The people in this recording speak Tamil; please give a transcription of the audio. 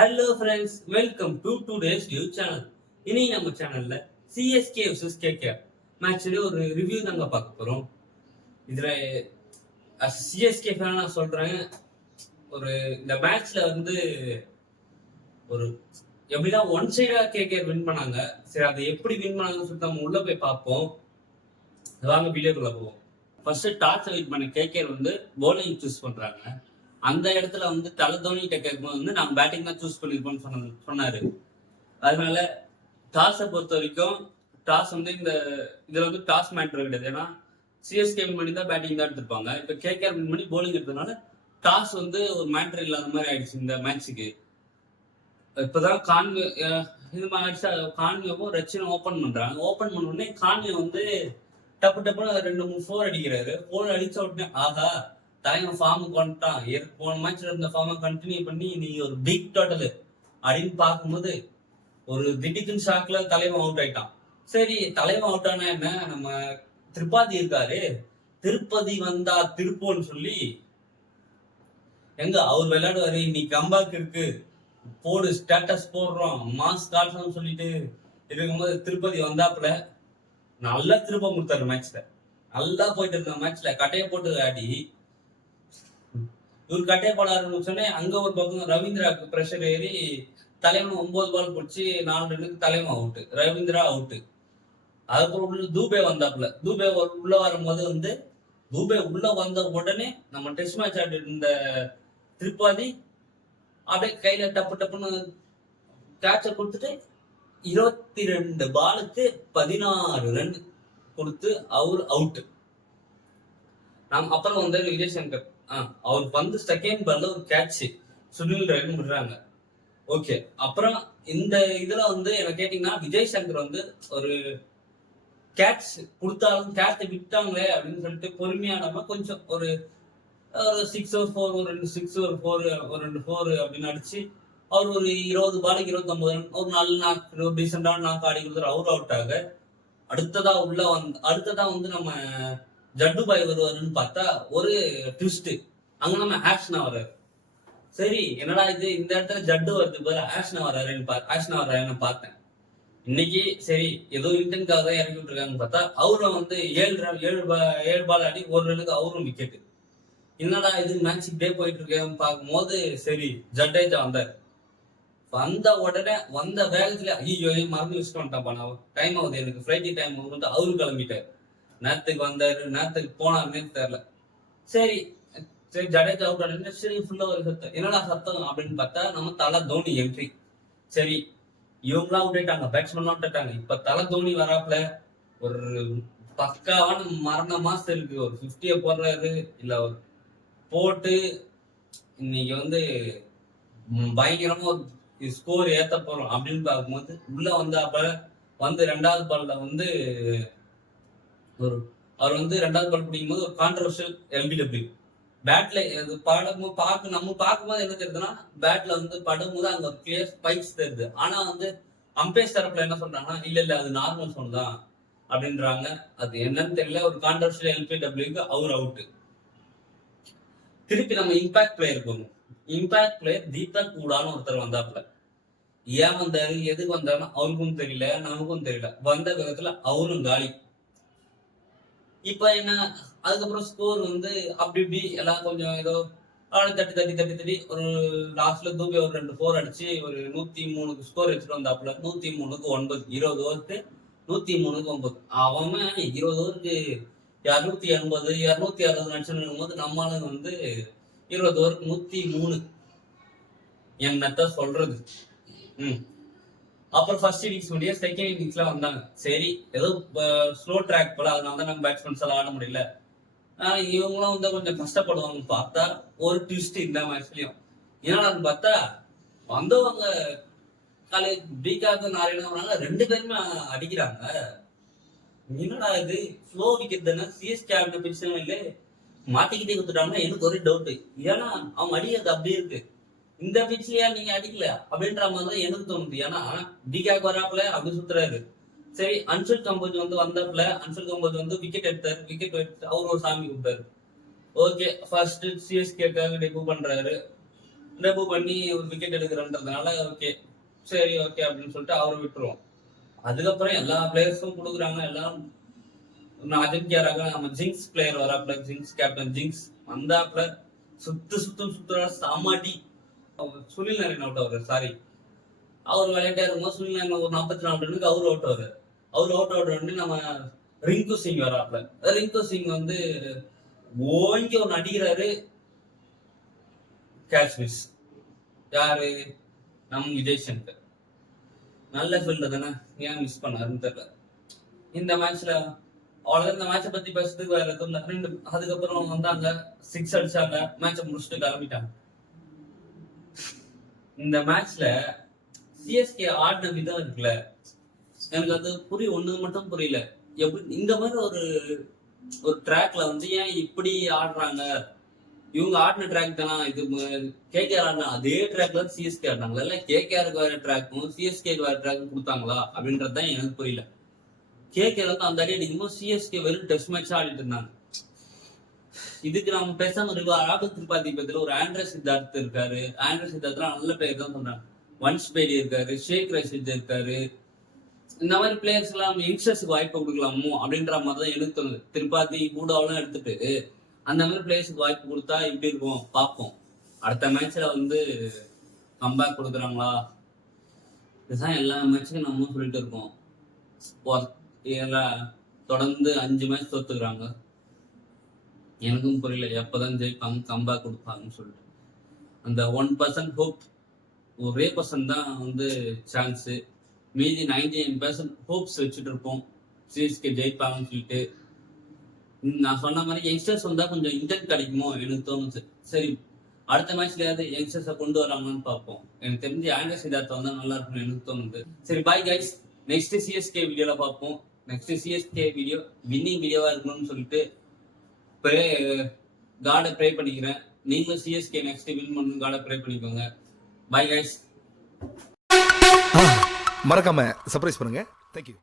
Hello friends, welcome to today's new channel. இனி நம்ம சேனல்ல சிஎஸ்கே vs கேகேஆர் மேட்ச்ல ஒரு ரிவ்யூ தாங்க பார்க்க போறோம். இதுல சிஎஸ்கே ஃபேன் நான் சொல்றேன், ஒரு இந்த மேட்ச்ல வந்து ஒரு எப்படின்னா ஒன் சைடா கேகேஆர் வின் பண்ணாங்க. சரி, அதை எப்படி வின் பண்ணாங்கன்னு சொல்லிட்டு நம்ம உள்ள போய் பார்ப்போம். வாங்க வீடியோக்குள்ள போவோம். ஃபர்ஸ்ட் டாஸ் வெயிட் பண்ண கேகேஆர் வந்து bowling சூஸ் பண்றாங்க. அந்த இடத்துல வந்து தலை தோனி கிட்ட கேட்கும்போது வந்து நான் பேட்டிங் தான் சூஸ் பண்ணிருப்போம்னு சொன்னாரு. அதனால டாஸை பொறுத்த வரைக்கும் டாஸ் வந்து இதுல வந்து டாஸ் மேட்டர் கிடையாது. ஏன்னா சிஎஸ்கே வின் பண்ணி தான் பேட்டிங் தான் எடுத்திருப்பாங்க. இப்ப கேகேஆர் வின் பண்ணி போலிங் எடுத்ததுனால டாஸ் வந்து ஒரு மேட்டர் இல்லாத மாதிரி ஆயிடுச்சு இந்த மேட்சுக்கு. இப்பதான் கான்வேவும் ரச்சினும் ஓபன் பண்றாங்க. ஓபன் பண்ண உடனே கான்வே வந்து டப்பு டப்புன்னு 2-3 4 அடிக்கிறாரு. 4 அடிச்ச உடனே ஆகா, தலைவன் ஃபார்முக்கு வந்துட்டான், போன மேட்ச்ல இருந்த ஃபார்மை கண்டினியூ பண்ணி இன்னைக்கு ஒரு பிக் டோட்டல் அப்படின்னு பார்க்கும்போது ஒரு திடீர்னு ஷாக்ல தலைவன் அவுட் ஆயிட்டான். சரி, தலைவன் அவுட் ஆனா என்ன, நம்ம திரிபாதி இருக்காரு, திருப்பதி வந்தா திருப்போன்னு சொல்லி எங்க அவர் விளையாடுவாரு, இன்னைக்கு கம்பேக் இருக்கு, போடு ஸ்டேட்டஸ் போடுறோம், மாஸ் கால்சம் சொல்லிட்டு இருக்கும்போது திருப்பதி வந்தாப்புல நல்லா திருப்ப கொடுத்தாரு. மேட்ச்ல நல்லா போயிட்டு இருந்த மேட்ச்ல கட்டையை போட்டு ஆடி இவர் கட்டையை போட ஆரம்பிச்சோடனே அங்க ஒரு பக்கம் ரவீந்திராவுக்கு பிரஷர் ஏறி தலைவன் 9 பால் பிடிச்சி 4 ரன்னுக்கு தலைவன் அவுட்டு, ரவீந்திரா அவுட்டு. அதுக்கப்புறம் தூபே வந்தாப்புல. தூபே உள்ள வரும்போது வந்து தூபே உள்ள வந்த உடனே நம்ம டெஸ்ட் மேட்ச் ஆடிட்டு இருந்த திரிபாதி அப்படியே கையில டப்பு டப்புன்னு கேட்ச கொடுத்துட்டு 22 பாலுக்கு 16 ரன் கொடுத்து அவர் அவுட். அப்புறம் வந்து விஜய் சங்கர் அவர் வந்து செகண்ட் பால்ல ஒரு கேட்ச் சுனில் ரன் விடுறாங்க. ஓகே, அப்புறம் இந்த இதுல வந்து என்ன கேட்டீங்கன்னா விஜய் சங்கர் வந்து ஒரு கேட்ச் கொடுத்தாலும் கேட்சை விட்டாங்களே அப்படின்னு சொல்லிட்டு பொறுமையானமா கொஞ்சம் ஒரு 6 ஒரு 4, ஒரு 2 6 ஒரு 4, ஒரு 2 4 அப்படின்னு அடிச்சு அவர் ஒரு 20 பாலுக்கு 29 ரன் ஒரு நல்ல நாக்கு டீசெண்டான நாக்கு ஆடி கொடுத்தாரு. அவர் அவுட் ஆக அடுத்ததா வந்து நம்ம ஜட்டு பாய் வருவாருன்னு பார்த்தா ஒரு ட்விஸ்ட், அங்க நம்ம ஆக்ஷனா வர்றாரு. சரி, என்னடா இது இந்த இடத்துல ஜட்டு வருது பாரு, ஆக்ஷனா வர்றாருன்னு பார்த்தேன். இன்னைக்கு சரி ஏதோ இன்டென்காக தான் இறக்கி விட்டுருக்காங்கன்னு பார்த்தா அவரும் வந்து 7 பால் ஆடி 1 ரன்னுக்கு அவரும் விக்கெட். என்னடா இது மேட்ச் இப்படியே போயிட்டு இருக்கேன்னு பார்க்கும்போது சரி ஜடேஜா வந்தார். வந்த உடனே வந்த வேகத்துல ஐயோ மறந்து வச்சுட்டு வந்துட்டான், நான் டைம் ஆகுது எனக்கு ஃப்ளைட் டைம் வந்து அவரு கிளம்பிட்டாரு. நேரத்துக்கு வந்தாரு, நேரத்துக்கு போனாருன்னே தெரியல. சரி சரி ஜடேஜா அவுட் ஆடுன்னு சரி ஃபுல்லா ஒரு சத்தம், என்னடா சத்தம் அப்படின்னு பார்த்தா நம்ம தலை தோனி என்ட்ரி. சரி, இவங்களாம் அவுட் ஆயிட்டாங்க, பேட்ஸ்மேன் அவுட் ஆயிட்டாங்க. இப்ப தலை தோனி வராப்புல ஒரு பக்காவான மரண மாசம் இருக்கு, ஒரு 50 போடுறாரு இல்ல ஒரு போட்டு இன்னைக்கு வந்து பயங்கரமா ஸ்கோர் ஏத்த போறோம் அப்படின்னு பார்க்கும்போது உள்ள வந்து 2வது பால்ல வந்து அவர் வந்து 2வது பால் பிடிக்கும் போது ஒரு கான்ட்ரவர்ஷியல் எல்பிடபிள்யூ பேட்ல நம்ம பார்க்கும்போது என்ன தெரியுதுன்னா பேட்ல வந்து படும்போது அங்க ஒரு கிளியர் ஸ்பைக்ஸ் தெரியுது. ஆனா வந்து அம்பேர் தரப்புல என்ன சொல்றாங்கன்னா இல்ல அது நார்மல் சவுண்ட் தான் அப்படின்றாங்க. அது என்னன்னு தெரியல. ஒரு கான்ட்ரவர்ஷியல் எல்பிடபிள்யூக்கு அவர் அவுட். திருப்பி நம்ம இம்பாக்ட் பிளேயர் போகணும். இம்பாக்ட் பிளேயர் தீபக் கூடான்னு ஒருத்தர் வந்தாப்புல. ஏன் வந்தாரு, எதுக்கு வந்தாருன்னு அவருக்கும் தெரியல, நமக்கும் தெரியல. வந்த விதத்துல அவரும் காலி. இப்ப என்ன, அதுக்கப்புறம் ஸ்கோர் வந்து அப்படி இப்படி எல்லாம் கொஞ்சம் ஏதோ தட்டி ஒரு லாஸ்ட்ல தூபி ஒரு 2 4 அடிச்சு ஒரு 103க்கு ஸ்கோர் எடுத்துட்டு வந்தாப்புல. 103க்கு 9, 20 ஓவருக்கு 103க்கு 9. அவன் 20 ஓவருக்கு 280 260 நினைச்சும் போது நம்மளால வந்து 20 ஓவருக்கு 103 என்னத்த சொல்றது. அப்புறம் ஃபர்ஸ்ட் இன்னிங்ஸ் முடிய செகண்ட் இன்னிங்ஸ்ல வந்தாங்க. சரி ஏதோ ஸ்லோ ட்ராக் போல, அதனால தான் நம்ம பேட்ஸ்மேன்ஸ் எல்லாம் ஆட முடியல. இவங்களும் வந்து கொஞ்சம் கஷ்டப்படுவாங்கன்னு பார்த்தா ஒரு ட்விஸ்ட் இந்த மேட்ச்லயும். என்னடான்னு பார்த்தா வந்தவங்க காலேஜ் பிகாக நாராயணா 2 பேருமே அடிக்கிறாங்க. என்னடா இது ஸ்லோ விக்கெட் தானே, சிஎஸ்கே ஆடின பிடிச்சவங்க இல்லை மாட்டிக்கிட்டே கொடுத்துட்டாங்கன்னா எனக்கு ஒரு டவுட். ஏன்னா அவங்க அடிக்கிறது அப்படியே இருக்கு, இந்த பிச்சியா நீங்க அடிக்கல அப்படின்ற மாதிரி தான் எனக்கு தோணுது. ஏன்னா பிகாக் வராப்புல அப்படி சுத்துறாரு. சரி, அன்சுல் கம்போஜ் வந்து வந்தாப்புல. அன்சுல் கம்போஜ் வந்து விக்கெட் எடுத்தாரு. விக்கெட் எடுத்து அவர் ஒரு சாமி கொடுத்தாரு. ஓகே, ஃபர்ஸ்ட் சிஎஸ்கேக்காக டெபியூ பண்றாரு. டெபு பண்ணி ஒரு விக்கெட் எடுக்கிறன்றதுனால ஓகே சரி ஓகே அப்படின்னு சொல்லிட்டு அவரை விட்டுருவோம். அதுக்கப்புறம் எல்லா பிளேயர்ஸும் கொடுக்குறாங்க எல்லாரும். அஜிங்கியா ரஹானே நம்ம ஜிங்ஸ் பிளேயர் வராப்ல, ஜிங்ஸ் கேப்டன் ஜிங்ஸ் வந்தாப்ல சுத்துற சாமாட்டி. சுனில் நரேன் அவுட் ஆகுறாரு, சாரி அவர் விளையாட்டா இருக்கும்போது சுனில் நரேன் ஒரு 44 ரன்னுக்கு அவர் அவுட் ஆகுறாரு. அவர் அவுட் ஆகுற நம்ம ரிங்கு சிங் வராப்ல. ரிங்கு சிங் வந்து ஓங்கி ஒன்று அடிக்கிறாரு, கேட்ச் மிஸ். யாரு? நம்ம விஜய் சங்கர். நல்ல ஃபீல்டு தானே, ஏன் மிஸ் பண்ணாருன்னு தெரியல. இந்த மேட்ச்ல அவ்வளவுதான். இந்த மேட்சை பத்தி பேசுறதுக்கு வேற எதுவும் இல்லை. அதுக்கப்புறம் வந்தாங்க, 6 அடிச்சாங்க, மேட்சை முடிச்சுட்டு கிளம்பிட்டாங்க. இந்த மேட்ச்ல சிஎஸ்கே ஆடின விதம் இருக்குல்ல, எனக்கு அது ஒண்ணு மட்டும் புரியல. எப்படி இந்த மாதிரி ஒரு ட்ராக்ல வந்து ஏன் இப்படி ஆடுறாங்க? இவங்க ஆடின ட்ராக் தானா இது? கேகேஆர் ஆடின அதே ட்ராக்ல சிஎஸ்கே ஆடினாங்களா, இல்ல கேகேஆருக்கு வேற ட்ராக்கும் சிஎஸ்கேக்கு வேற ட்ராக்கும் கொடுத்தாங்களா அப்படின்றதுதான் எனக்கு புரியல. கேகேஆர் வந்து அந்த அடி அடிக்கும்போது சிஎஸ்கே வெறும் டெஸ்ட் மேட்சா ஆடிட்டு இருந்தாங்க. இதுக்கு நம்ம பேசாம ராகுல் திரிபாதி பத்தில ஒரு ஆண்ட்ரஸ் சித்தார்த் இருக்காரு. ஆண்ட்ரஸ் சித்தார்த்லாம் நல்ல பிளேயர் தான் சொல்றாங்க. வன்ஸ் பேடி இருக்காரு, ஷேக் ரஷீத் இருக்காரு. இந்த மாதிரி பிளேயர்ஸ் எல்லாம் யங்ஸ்டர்ஸுக்கு வாய்ப்பு கொடுக்கலாமோ அப்படின்ற மாதிரி தான் எனக்கு தோணுது. திரிபாதி கூடாவெல்லாம் எடுத்துட்டு அந்த மாதிரி பிளேயர்ஸுக்கு வாய்ப்பு கொடுத்தா எப்படி இருக்கும் பார்ப்போம். அடுத்த மேட்ச்ல வந்து கம்பேக் கொடுக்குறாங்களா, இதுதான் எல்லா மேட்சுக்கும் நம்ம சொல்லிட்டு இருக்கோம். தொடர்ந்து 5 மேட்ச் தோத்துக்கிறாங்க. எனக்கும் புரியல எப்பதான் ஜெயிப்பாங்க, கம்பேக் கொடுப்பாங்கன்னு சொல்லிட்டு. அந்த 1% ஹோப், ஒரே பர்சன்ட் தான் வந்து சான்ஸு. மீதி 99% ஹோப்ஸ் வச்சுட்டு இருப்போம் சிஎஸ்கே ஜெயிப்பாங்கன்னு சொல்லிட்டு. நான் சொன்ன மாதிரி யங்ஸ்டர்ஸ் வந்தா கொஞ்சம் இன்டென்ட் கிடைக்குமோ எனக்கு தோணுது. சரி, அடுத்த மேட்ச்லயாவது யங்ஸ்டர்ஸை கொண்டு வராங்கன்னு பார்ப்போம். எனக்கு தெரிஞ்சு ஆண்ட்ரஸ் சித்தார்த் வந்தா நல்லா இருக்கும்னு எனக்கு தோணுது. சரி, பாய் கைஸ். நெக்ஸ்ட் சிஎஸ்கே வீடியோல பார்ப்போம். நெக்ஸ்ட் சிஎஸ்கே வீடியோ வின்னிங் வீடியோவா இருக்கணும்னு சொல்லிட்டு காடை ப்ரே பண்ணிக்கிறேன். நீங்களும் சிஎஸ்கே நெக்ஸ்ட் வின் பண்ணணும் காடை ப்ரே பண்ணிக்கோங்க. Bye guys. மறக்காம சர்ப்ரைஸ் பண்ணுங்க. தேங்க்யூ.